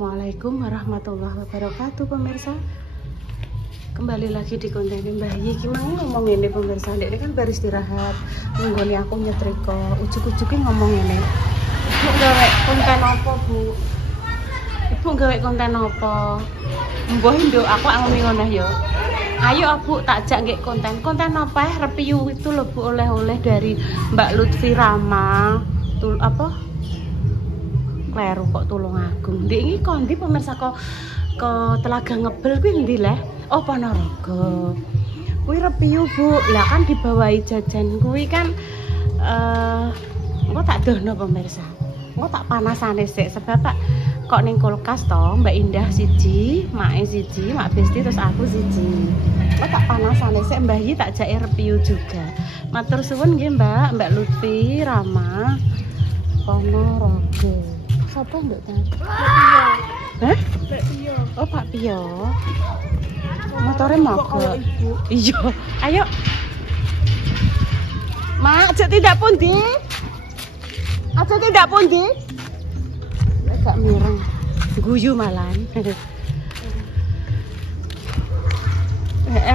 Assalamualaikum warahmatullahi wabarakatuh pemirsa. Kembali lagi di konten Mbah Yi. Gimana ngomong ini pemirsa? Ini kan baru istirahat. Nggone aku nyetrika. Ujuk-ujuke ngomong ini. Ibu gawe konten apa, Bu? Ibu gawe konten apa? Mbah nduk aku ngomong ngono ya. Ayo Bu, tak jak nggih konten. Konten apa? Review itu lho Bu, oleh-oleh dari Mbak Lutfi Rama. Apa? Kleru kok Tulungagung. Ndek iki kondi pemirsa kok ke Telaga Ngebel kuwi ndi leh? Oh Ponorogo. Kuwi review Bu. Lah kan dibawahi jajan kuwi kan engko tak dono pemirsa. Engko tak panasane sik sebab tak kok ning kulkas to, Mbak Indah siji, Mak siji, Mak Besti terus aku siji. Engko tak panasane sik Mbah Yi tak jake review juga. Matur suwun nggih Mbak Lutfi Rama Ponorogo. Siapa nduk ta? Hah? Pak Pio. Oh, Pak Pio. Motore mogok. Iya. Ayo. Mak, aja tidak pundi. Aja tidak pundi. Agak mireng. Guyu malan.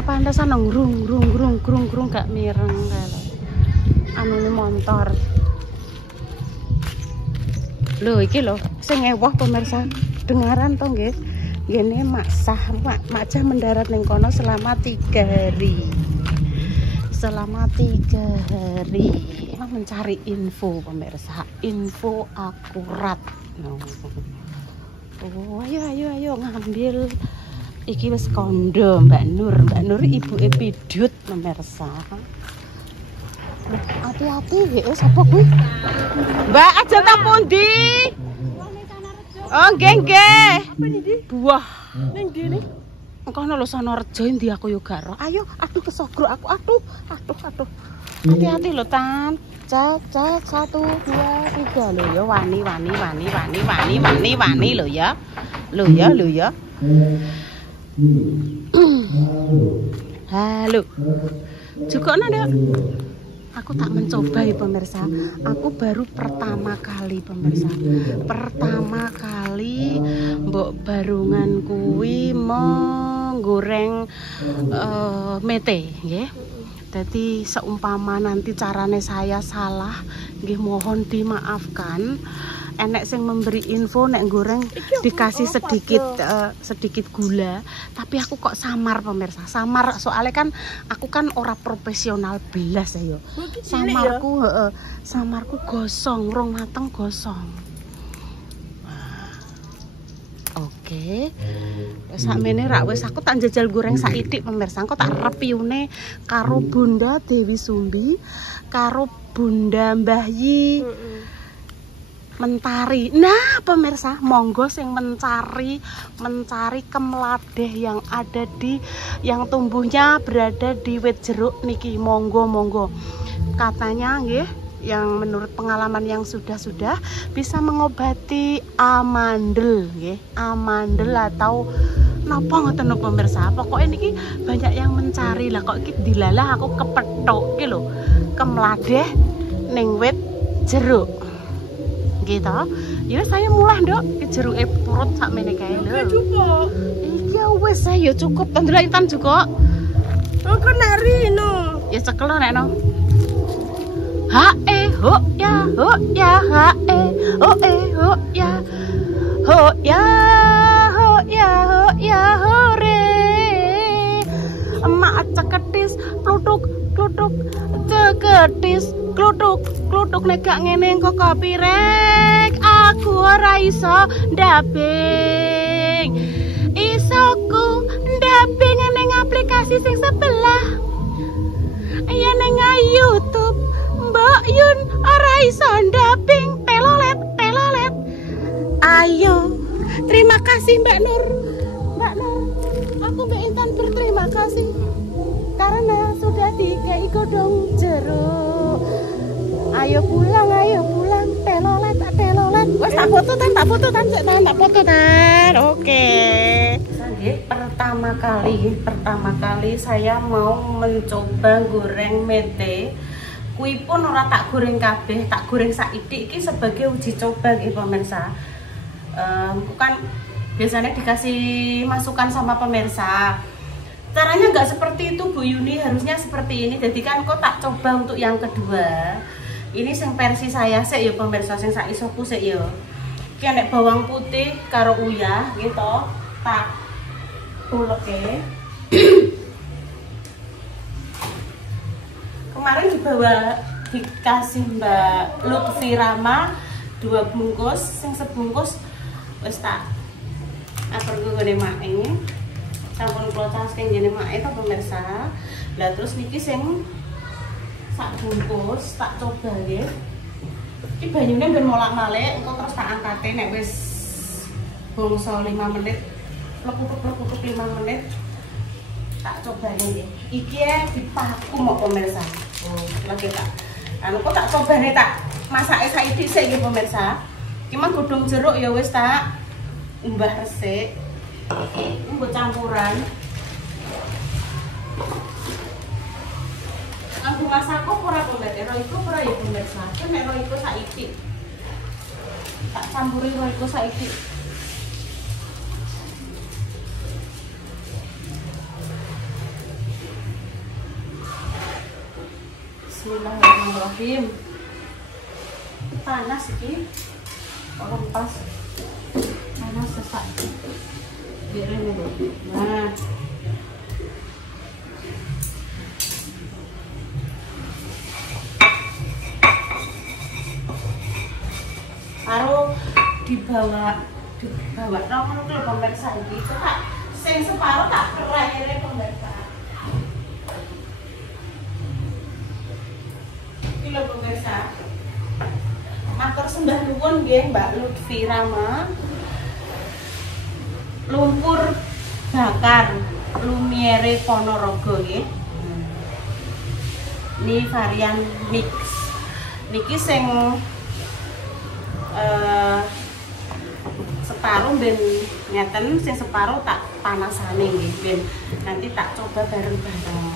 Pantesan nang grung gak mireng kalau. Anune motor. Loh iki lho sing ewah pemirsa, dengaran to nggih. Ngene Mak Jah mendarat ning kono selama 3 hari. Selama 3 hari mencari info pemirsa, info akurat. Oh, ayo ngambil. Iki wis kondo Mbak Nur ibuke Pidut pemirsa. Hati-hati ya, sapa kuwi? Mbak aja tak pundi. Oh, nggih. Buah. Ning ndi ning? Engkono lho Sonorejo ndi aku yo gak ro. Ayo, aduh kesogro aku. Aduh. Hati-hati lho, Tan. Cek 1 2 3 lho ya wani lho ya. Lho ya. Halo. Jukokno, Nduk. Aku tak mencoba ya pemirsa. Aku baru pertama kali pemirsa. Pertama kali mbok barungan kuwi menggoreng mete nggih. Jadi seumpama nanti carane saya salah nggih mohon dimaafkan. Enek sing memberi info nek goreng dikasih sedikit gula, tapi aku kok samar pemirsa. Samar soalnya kan aku kan ora profesional belas ya. Samarku gosong, rong mateng gosong. Oke. Sakmene rak wis aku tak njajal goreng saidik pemirsa. Engko tak reviewne karo Bunda Dewi Sumbi, karo Bunda Mbah Yi. Mentari. Nah, pemirsa, monggo sing mencari kemladeh yang ada yang tumbuhnya berada di wit jeruk niki, monggo. Katanya nggih, yang menurut pengalaman yang sudah bisa mengobati amandel nggih. Amandel atau napa ngoten lho pemirsa. Pokoknya niki banyak yang mencari lah kok iki dilalah aku kepethuk iki lho. Kemladeh ning wit jeruk. Gitu. Ya saya mulai Nduk, ke jeruke turut sakmene kae lho. Cukup. Iya wis saya cukup tandulan juga. Oh kok nek rino. Ya cekel nek no. Ha ho ya ha hore. Emak ceketis plutuk ceketis klutuk nek gak ngene engko kopirek aku ora iso ndabing. Isoku ndabing ning aplikasi sing sebelah. Ya ning YouTube Mbok Yun ora iso ndabing telolet. Ayo. Terima kasih Mbak Nur. Aku Mbak Intan berterima kasih karena sudah dikai godong jeruk. Ayo pulang, telolet. Wes tak foto tan. Oke. Pertama kali saya mau mencoba goreng mete. Kui pun ora tak goreng kabeh, tak goreng saidik iki sebagai uji coba nggih pemirsa. Bukan biasanya dikasih masukan sama pemirsa. Caranya nggak seperti itu Bu Yuni, harusnya seperti ini. Jadi kan kok tak coba untuk yang kedua. Ini sing versi saya sih ya pemirsa, sing sak isoku sih ya. Iki nek bawang putih karo uyah gitu. Tak uleke. Kemarin dikasih Mbak Lutfi Rama 2 bungkus, sing sebungkus wis tak atur ngene mae. Sampun kula tasking ngene mae to pemirsa. Lah terus niki sing sak bungkus tak coba nggih. Iki banyune ben molak-malik engko terus tak angkate nek wis bangsa 5 menit. Plek-plek 5 menit. Tak coba nggih. Iki dipaku mok pemirsa. Lagi tak anu kok tak coba nih tak masake saiki dhisik nggih pemirsa. Iki mah godhong jeruk ya wis tak umbah resik. Mbok campuran. Aku masak kok ora pemirsa, Royco ora ya pemirsa. Kan nek Royco saiki. Tak campuri Royco saiki. Bismillahirrahmanirrahim. Panas iki. Kok pas. Panas sesak. Biar ini dulu. Nah. Karo dibawa nomor lho pemirsa iki. Tak sing separo tak kerahire pemirsa. Iki lho pemirsa. Matur sembah nuwun nggih Mbak Lutfi Rama. Lumpur bakar Lumiere Ponorogo nggih. Ini varian mix. Niki sing separuh ben ngeten, sing separuh tak panasane nggih ben nanti tak coba bareng-bareng.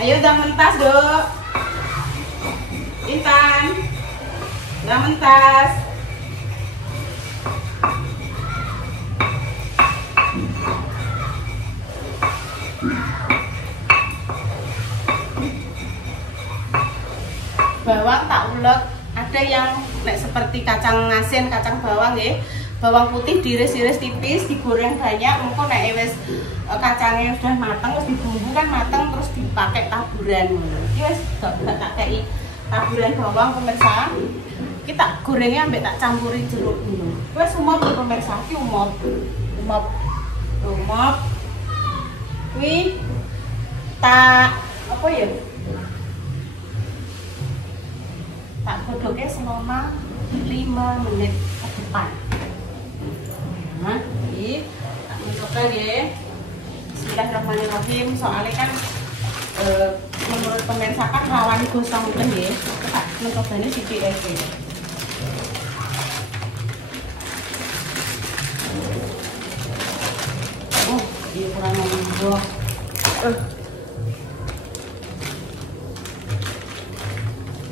Ayo udah mentas, Dok. Intan. Udah mentas. Bawang tak ulek, ada yang seperti kacang asin, kacang bawang ya. Bawang putih diiris-iris tipis, digoreng banyak, mengko nek wis kacangnya sudah matang, terus dibumbu kan matang, terus dipakai taburan. Iki wis gak tak kei taburan bawang pemirsa. Kita gorengnya ambek tak campuri jeruk dulu. Wis umop pemirsa, iki umop. Kuwi tak apa ya? Tak godoknya selama 5 menit ke depan. Nah, ini tak mencoba ya. Bismillahirrahmanirrahim. Soalnya kan menurut pemirsa kan rawan gosong kan ya. Tak mencobanya sedikit aja. Oh, ini kurang nambah.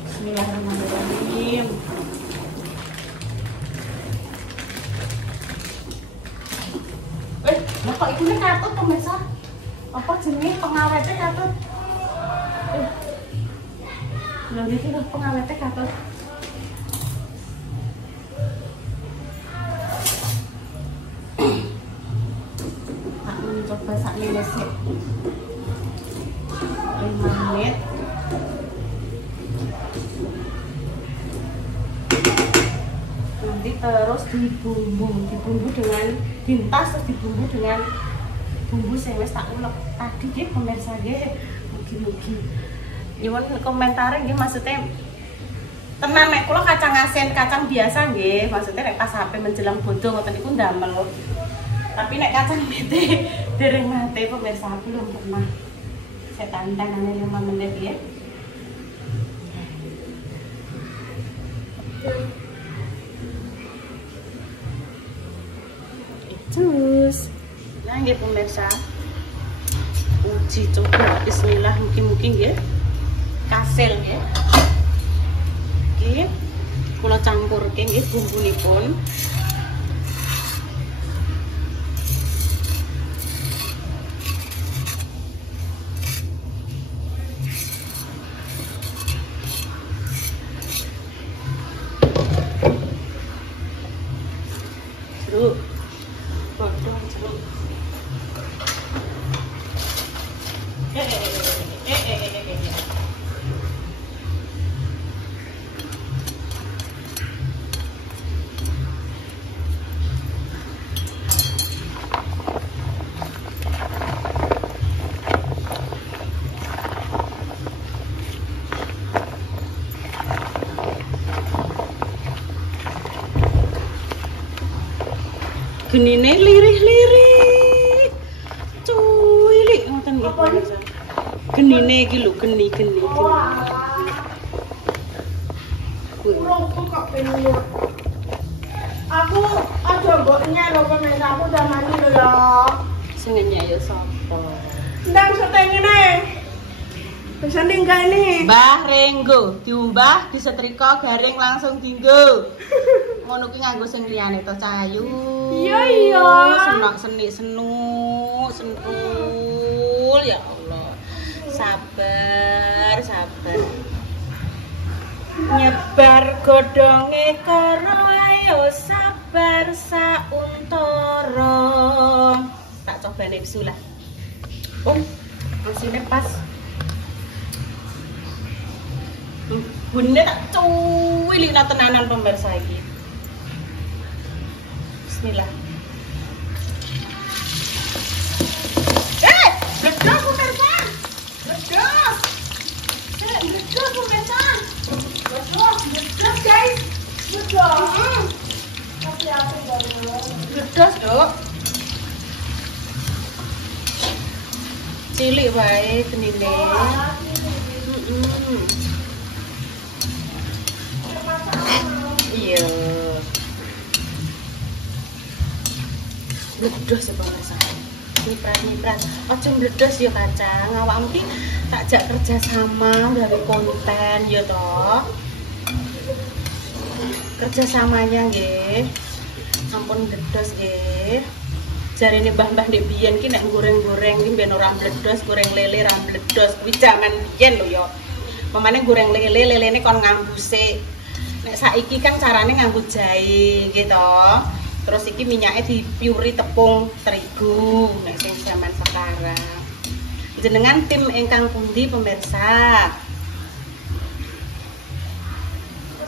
Bismillahirrahmanirrahim. Lah kok iku nek katut pemirsa? Apa jenenge pengawete katut? Lha iki lho pengawete katut. Aku mencoba sak sik. 5 menit. Nanti terus dibumbu dengan dintas, terus dibumbu dengan bumbu sing wis tak ulek tadi nggih pemirsa nggih. Mugi-mugi nyuwun komentar nggih, maksudnya tenan nek kula kacang asin, kacang biasa nggih, maksudnya nek pas sampai menjelang bodho ngoten niku ndamel. Tapi nek kacang mete dereng mate pemirsa, belum pernah. Saya tantang 5 menit ya. Terus nah nggih pemirsa, uji coba bismillah, mungkin ya kasil ya. Oke, Kula campurke nggih bumbunipun. Jeruk. Godhong jeruk. Genine lirih-lirih. Cuwilik ngoten nggih pemirsa. Genine iki lho, geni. Urungku kok pengen. Aku aja mboknya lho pemirsa, aku udah mandi lho ya. Sing nyek ya sapa? Ndang setengene. Bisa ninggal ini. Mbah Renggo, diumbah, disetrika, garing langsung dienggo. Ngono ki nganggo sing liyane to Cahayu. Iya. Senok senik sentul ya Allah. Sabar. Nyebar godhonge karo ayo sabar sauntara. Tak coba nefsu lah. Asine pas. Bune tak cuwilik tenanan pemirsa iki. Bismillah. Bledos pemirsa. Bledos. Bledos pemirsa. Bledos guys. Betul. Tapi aku baru. Bledos, Dok. Cilik wae genine. Iya. Bledos ya pemirsa. Nyiprat. Aja bledos ya kacang. Awakmu ki takjak kerja sama gawe konten ya toh. Kerjasamanya nggih. Sampun bledos nggih. Jarine mbah-mbah ndek biyen ki nek goreng-goreng ki ben ora bledos, goreng lele ra bledos. Kuwi jaman biyen lho ya. Pemane goreng lelene kon ngambuse. Nek saiki kan carane nganggo jahe gitu. Terus iki minyaknya dipiuri tepung terigu nek sing zaman sekarang. Jenengan tim ingkang pundi pemirsa?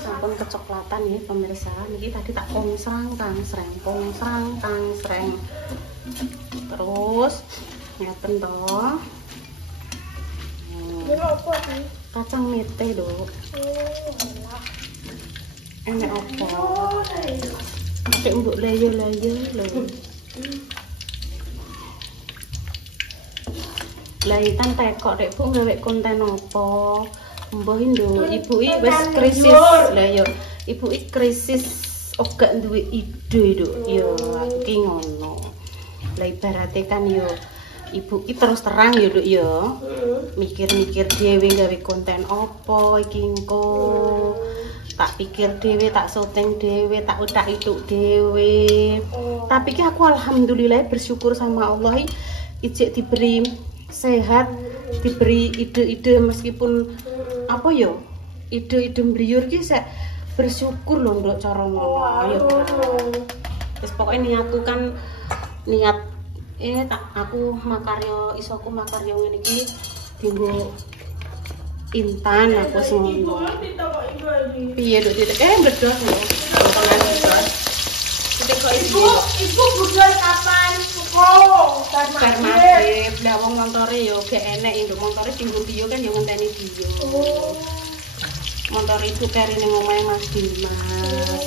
Sampun kecoklatan ya pemirsa. Niki tadi tak pongsrang kang sreng. Terus ngeten to. Ini apa sih? Kacang mete, Dok. Enak apa? Cek mbok layo-layo lho. Laitan tekok dek Bu gawe konten apa? Mbah Indo, ibu iki wis krisis. Lah yo, ibu iki krisis ora duwe ide, Dok. Yo, aku ki ngono. Lah ibarate kan yo ibu ki terus terang yo, Dok yo. Mikir-mikir dhewe gawe konten apa iki engko. Tak pikir dhewe, tak syuting dhewe, tak utak-ituk dhewe. Tapi ki aku alhamdulillah bersyukur sama Allah ijek diberi sehat, diberi ide-ide meskipun apa yo, ide-ide mbliyur ki sek bersyukur lho nduk cara ngono ya. Wis pokoke niatku kan niat tak aku makarya isoku makarya ngene iki dienggo Intan aku ngono. Piye Duk titik bledos lho. Titik kok Ibu budal kapan? Bar maghrib. Lah wong montore yo gak enek nduk montore dienggo Bio kan yo ngenteni Bio. Motor itu kari ning omahe Mas Dimas.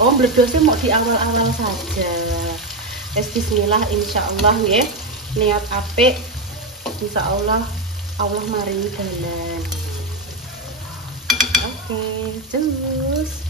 Oh, bledosnya mau di awal-awal saja. Bismillah, insyaallah nggih. Niat apik, insyaallah Allah maringi dalan. Oke, jus.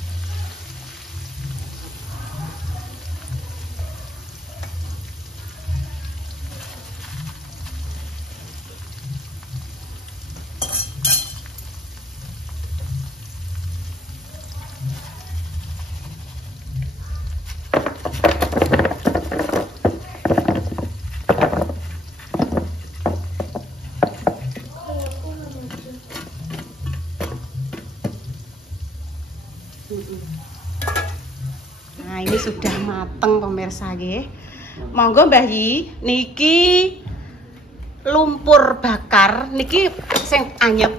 Nah, ini sudah mateng pemirsa nggih. Monggo Mbah Yi, niki lumpur bakar niki sing anyep.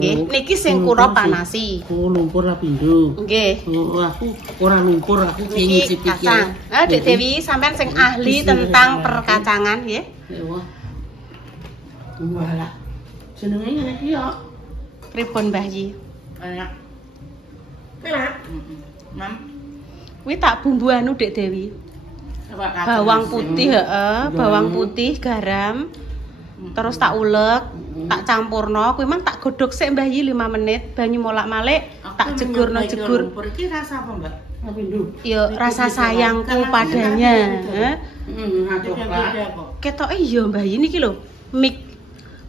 Nggih, niki sing kula panasi. Oh, lumpur lah pindho. Nggih. Oh, aku ora lumpur, aku Niki kacang. Ah, Dek Dewi sampean sing ahli tentang perkacangan nggih. Wah. Walah. Jenenge ngene iki ya. Pripun Mbah Yi? Enak. Enak. Mam. Kuwi tak bumbu anu Dek Dewi. Bawang putih, bawang putih, garam. Terus tak ulek, tak campurno. Kuwi mang tak godhog sik Mbah Yi 5 menit, banyu molak-malik, tak jegurno jegur. Lumpur iki rasa apa, Mbak? Pindho. Ya rasa sayangku padanya. Ketoke iya Mbah Yi niki lho. Mik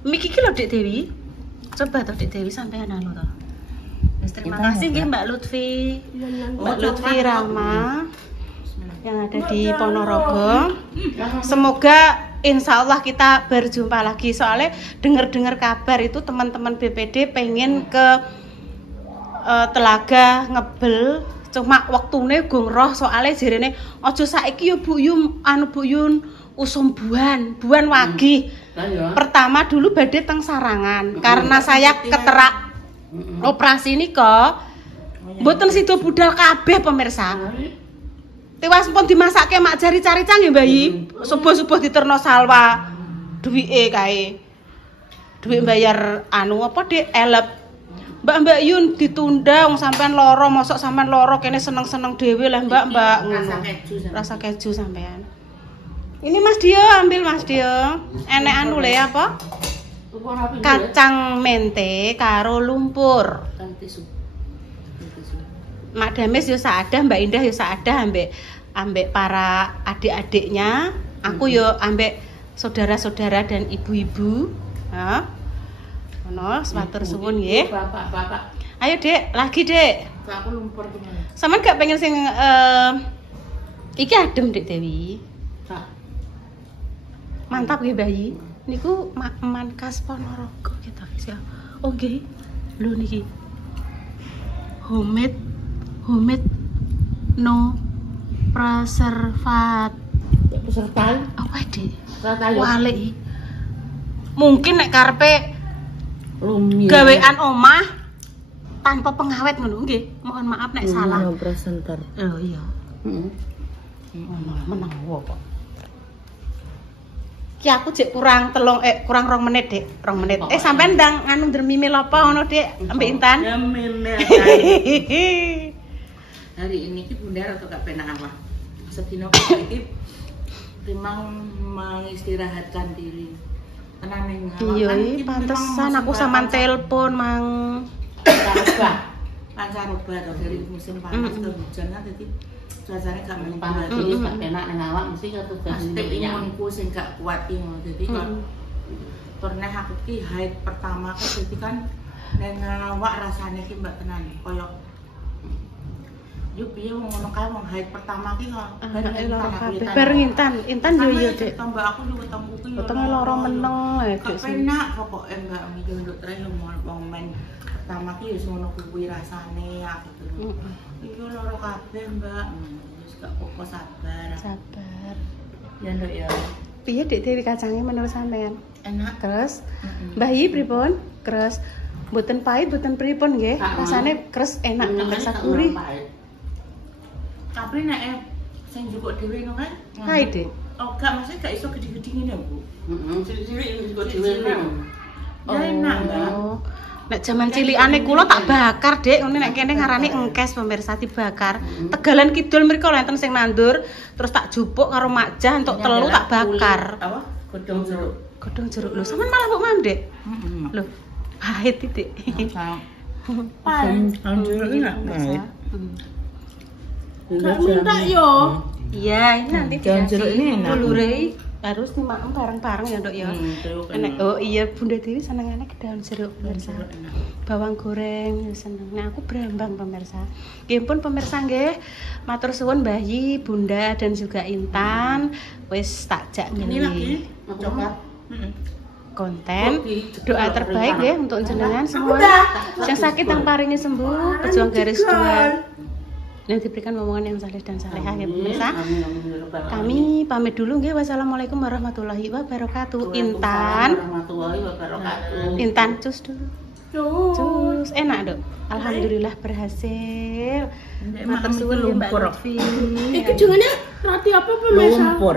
iki lho Dek Dewi. Coba toh Dek Dewi sampean anu toh. Terima kasih nggih Mbak Lutfi. Mbak Lutfi Rama yang ada di Ponorogo. Semoga insya Allah kita berjumpa lagi. Soalnya dengar-dengar kabar itu teman-teman BPD pengen ke Telaga Ngebel. Cuma waktune gung roh soalnya jarene aja saiki ya Bu Yum anu Bu Yun usum buan wagi. Pertama dulu badhe teng Sarangan karena saya keterak operasi ini kok mboten sida budal kabeh pemirsa. Tiwas pun dimasakke mak jari cari-cang ya Mbak Yi. Subuh-subuh diterno salwa. Duwike kae. Duit bayar anu apa Dik elep. Mbak Yun ditunda wong sampean loro, mosok sampean loro kene seneng-seneng dhewe lah Mbak ngono. Rasa keju sampean. Ini Mas Dio, ambil Mas Dio. Enek anu le apa? Kacang mente karo lumpur. Mak Dames yo saadah, Mbak Indah yo saadah ambek para adik-adiknya. Aku yo ambek saudara-saudara dan ibu-ibu. Ha? Ono, matur suwun nggih. Bapak. Ayo, Dek, lagi, Dek. Aku lumpur gimana? Sampeyan gak pengen sing iki adem, Dek Dewi. Mantap nggih, Mbak Yi. Niku makman khas Ponorogo kita, guys ya. Oh nggih. Lho niki. Homemade no preservat. Preservat apa Dek? Wale. Mungkin nek karepe gawean omah tanpa pengawet ngono nggih. Mohon maaf nek salah. Oh iya. Menang kok. Ki aku jek kurang 2 menit, Dek. 2 menit. Sampean ndang anu ndremimil apa ngono, Dek? Ambek Intan. Ndremimil. Hari ini ki bundar atau gak penak apa? Sedina iki timang mengistirahatkan diri. Tenan ning iya, pantesan aku sampean telepon mang. Pancaroba dari musim panas ke hujan kan dadi cuacane gak panas iki gak enak ning awak mesti karo dadi imunku sing gak kuat iki ngono. Dadi kon pernah aku ki haid pertama kan dadi kan ning awak rasane ki mbak tenan koyo yo piye wong ngono kae wong haid pertama ki kok bareng Intan yo Dek. Tambah aku yo ketemu ki ketemu loro meneng Dek. Penak pokoke mbak mikir nduk tre wong men pertama ki wis ngono kuwi rasane aku terus. Iki loro kabeh, Mbak. Wis gak apa-apa sabar. Ya, Nduk ya. Piye Dek Dewi kacange menurut sampean? Enak. Kres. Mbah Yi pripun? Kres. Mboten pahit, mboten pripun nggih. Rasane kres enak rasa gurih. Tapi nek sing njupuk dhewe ngono kan? Hai, Dek. Oh, gak maksudnya gak iso gede-gede ngene, Bu. Cilik-cilik njupuk dhewe. Ya enak, Mbak. Nek jaman cilikane kula tak bakar, Dek. Ngene nek kene ngarani engkes pemirsa dibakar. Tegalan Kidul mriko enten sing nandur, terus tak jupuk karo makjah entuk telu tak bakar. Apa? Godhong jeruk. Godhong jeruk lho. Sampeyan malah mbok mam, Dek. Lho. Pahit titik. Pahit. Jeruk enak banget. Gak minta yo. Iya, ini nanti daun jeruk ini enak. Dulure harus dimakan bareng-bareng ya, Nduk ya. Oh iya, Bunda Dewi senengane ke daun jeruk pemirsa. Bawang goreng ya seneng. Nah, aku berambang pemirsa. Nggih pun pemirsa nggih. Matur suwun Mbah Yi, Bunda dan juga Intan. Wis tak jak ngene. Coklat. Konten doa terbaik ya untuk jenengan semua. Yang sakit yang paringi sembuh, pejuang garis 2. dan diberikan omongan yang saleh dan salehah ya pemirsa. Kami pamit dulu nggih. Wassalamualaikum warahmatullahi wabarakatuh. Intan. Intan cus dulu. Cus. Enak, Dok. Alhamdulillah berhasil. Matur suwun Mbak Lutfi. Iki jenenge roti apa pemirsa? Lumpur.